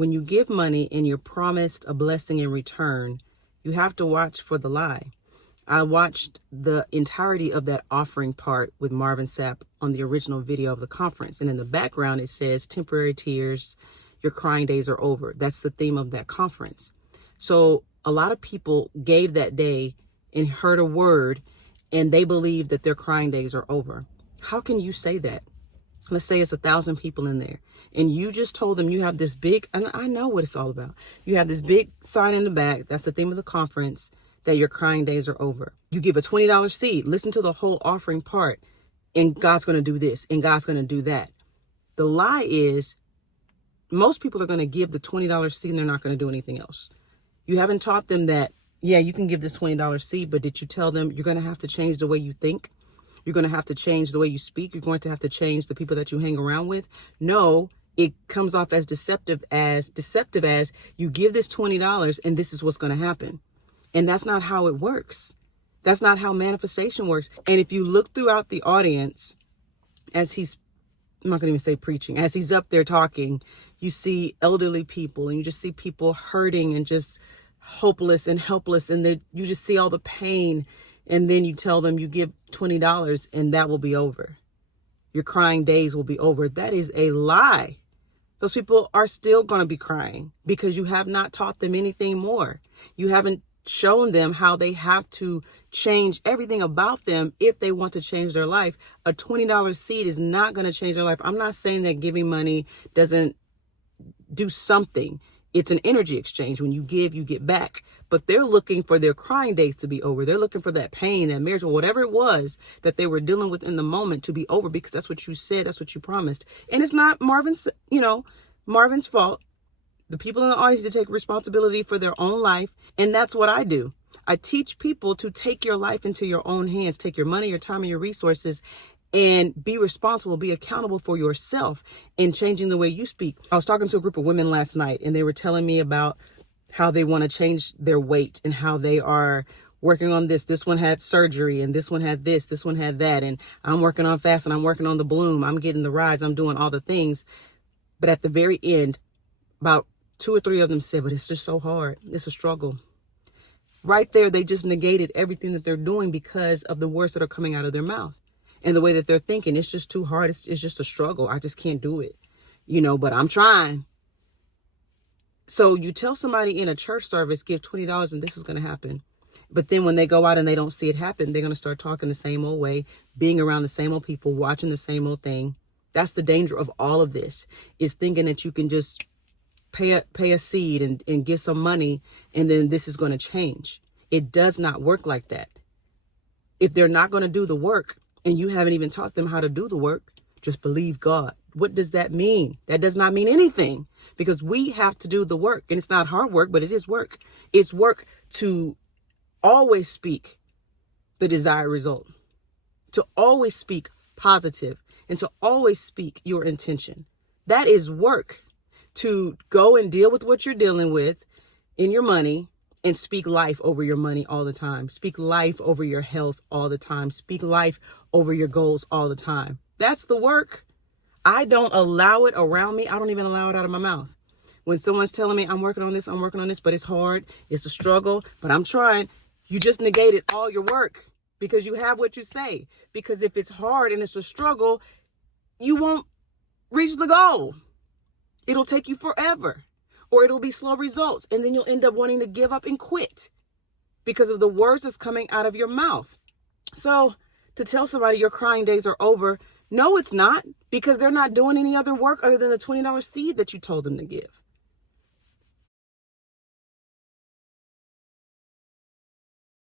When you give money and you're promised a blessing in return, you have to watch for the lie. I watched the entirety of that offering part with Marvin Sapp on the original video of the conference. And in the background, it says, temporary tears, your crying days are over. That's the theme of that conference. So a lot of people gave that day and heard a word, and they believe that their crying days are over. How can you say that? Let's say it's 1,000 people in there, and you just told them you have this big, and I know what it's all about. You have this big sign in the back. That's the theme of the conference, that your crying days are over. You give a $20 seed. Listen to the whole offering part, and God's going to do this, and God's going to do that. The lie is most people are going to give the $20 seed, and they're not going to do anything else. You haven't taught them that, yeah, you can give this $20 seed, but did you tell them you're going to have to change the way you think? You're going to have to change the way you speak. You're going to have to change the people that you hang around with. No, it comes off as deceptive as you give this $20 and this is what's going to happen. And that's not how it works. That's not how manifestation works. And if you look throughout the audience, as he's, I'm not going to even say preaching, as he's up there talking, you see elderly people and you just see people hurting and just hopeless and helpless. And you just see all the pain. And then you tell them you give $20 and that will be over. Your crying days will be over. That is a lie. Those people are still going to be crying because you have not taught them anything more. You haven't shown them how they have to change everything about them if they want to change their life. A $20 seed is not going to change their life. I'm not saying that giving money doesn't do something. It's an energy exchange. When you give, you get back. But they're looking for their crying days to be over. They're looking for that pain, that marriage, or whatever it was that they were dealing with in the moment to be over, because that's what you said. That's what you promised. And it's not Marvin's fault. The people in the audience to take responsibility for their own life. And that's what I do. I teach people to take your life into your own hands, take your money, your time, and your resources, and be responsible, be accountable for yourself in changing the way you speak. I was talking to a group of women last night, and they were telling me about how they want to change their weight and how they are working on this. This one had surgery, and this one had this one had that. And I'm working on fast, and I'm working on the bloom. I'm getting the rise. I'm doing all the things. But at the very end, about 2 or 3 of them said, but it's just so hard. It's a struggle. Right there, they just negated everything that they're doing because of the words that are coming out of their mouth. And the way that they're thinking, it's just too hard. It's just a struggle. I just can't do it, but I'm trying. So you tell somebody in a church service, give $20 and this is going to happen. But then when they go out and they don't see it happen, they're going to start talking the same old way, being around the same old people, watching the same old thing. That's the danger of all of this, is thinking that you can just pay a seed and give some money and then this is going to change. It does not work like that. If they're not going to do the work, and you haven't even taught them how to do the work, just believe God. What does that mean? That does not mean anything, because we have to do the work. And it's not hard work, but it is work. It's work to always speak the desired result, to always speak positive, and to always speak your intention. That is work, to go and deal with what you're dealing with in your money, and speak life over your money all the time. Speak life over your health all the time. Speak life over your goals all the time. That's the work. I don't allow it around me. I don't even allow it out of my mouth. When someone's telling me I'm working on this, but it's hard, it's a struggle, but I'm trying, you just negated all your work because you have what you say. Because if it's hard and it's a struggle, you won't reach the goal. It'll take you forever. Or it'll be slow results. And then you'll end up wanting to give up and quit because of the words that's coming out of your mouth. So to tell somebody your crying days are over, no, it's not, because they're not doing any other work other than the $20 seed that you told them to give.